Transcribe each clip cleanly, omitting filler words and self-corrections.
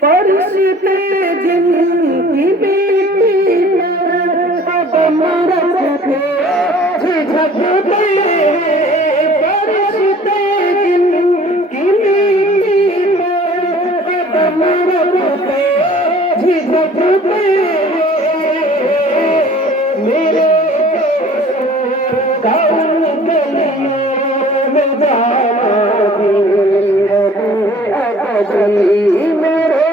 फरिश्ते जिनकी बेटी अब मरत थे झिझकते, फरिश्ते जिनकी बेटी अब मरत थे झिझकते, मेरे गाँव गलियों में जाना भी मेरे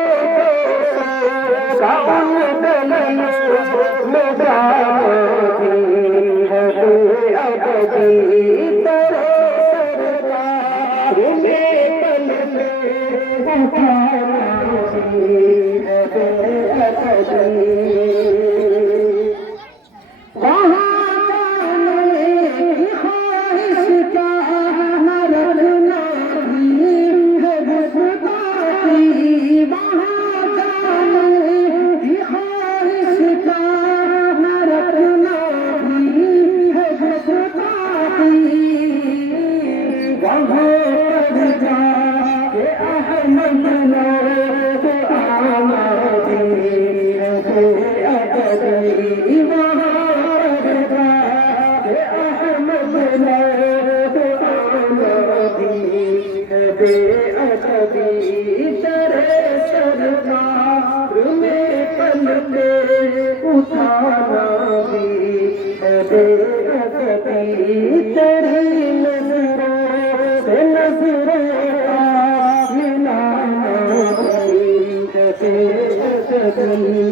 गाँव गलियों में जाना भी तेरे सरकार में पल में उठाना वहाँ जाने की ख्वाहिश का मरना भी है गुस्ताखी, वहाँ जाने की ख्वाहिश का मरना भी है गुस्ताखी, वहाँ पर जाके अहमद लोग आना भी है अबदी, वहाँ पर जाके अहमद लोग आना भी है बेअदबी, तेरे सरकार में पल में उठाना भी है बेअदबी, तेरी नजरों से नजरों का मिलाना भी है बेअदबी।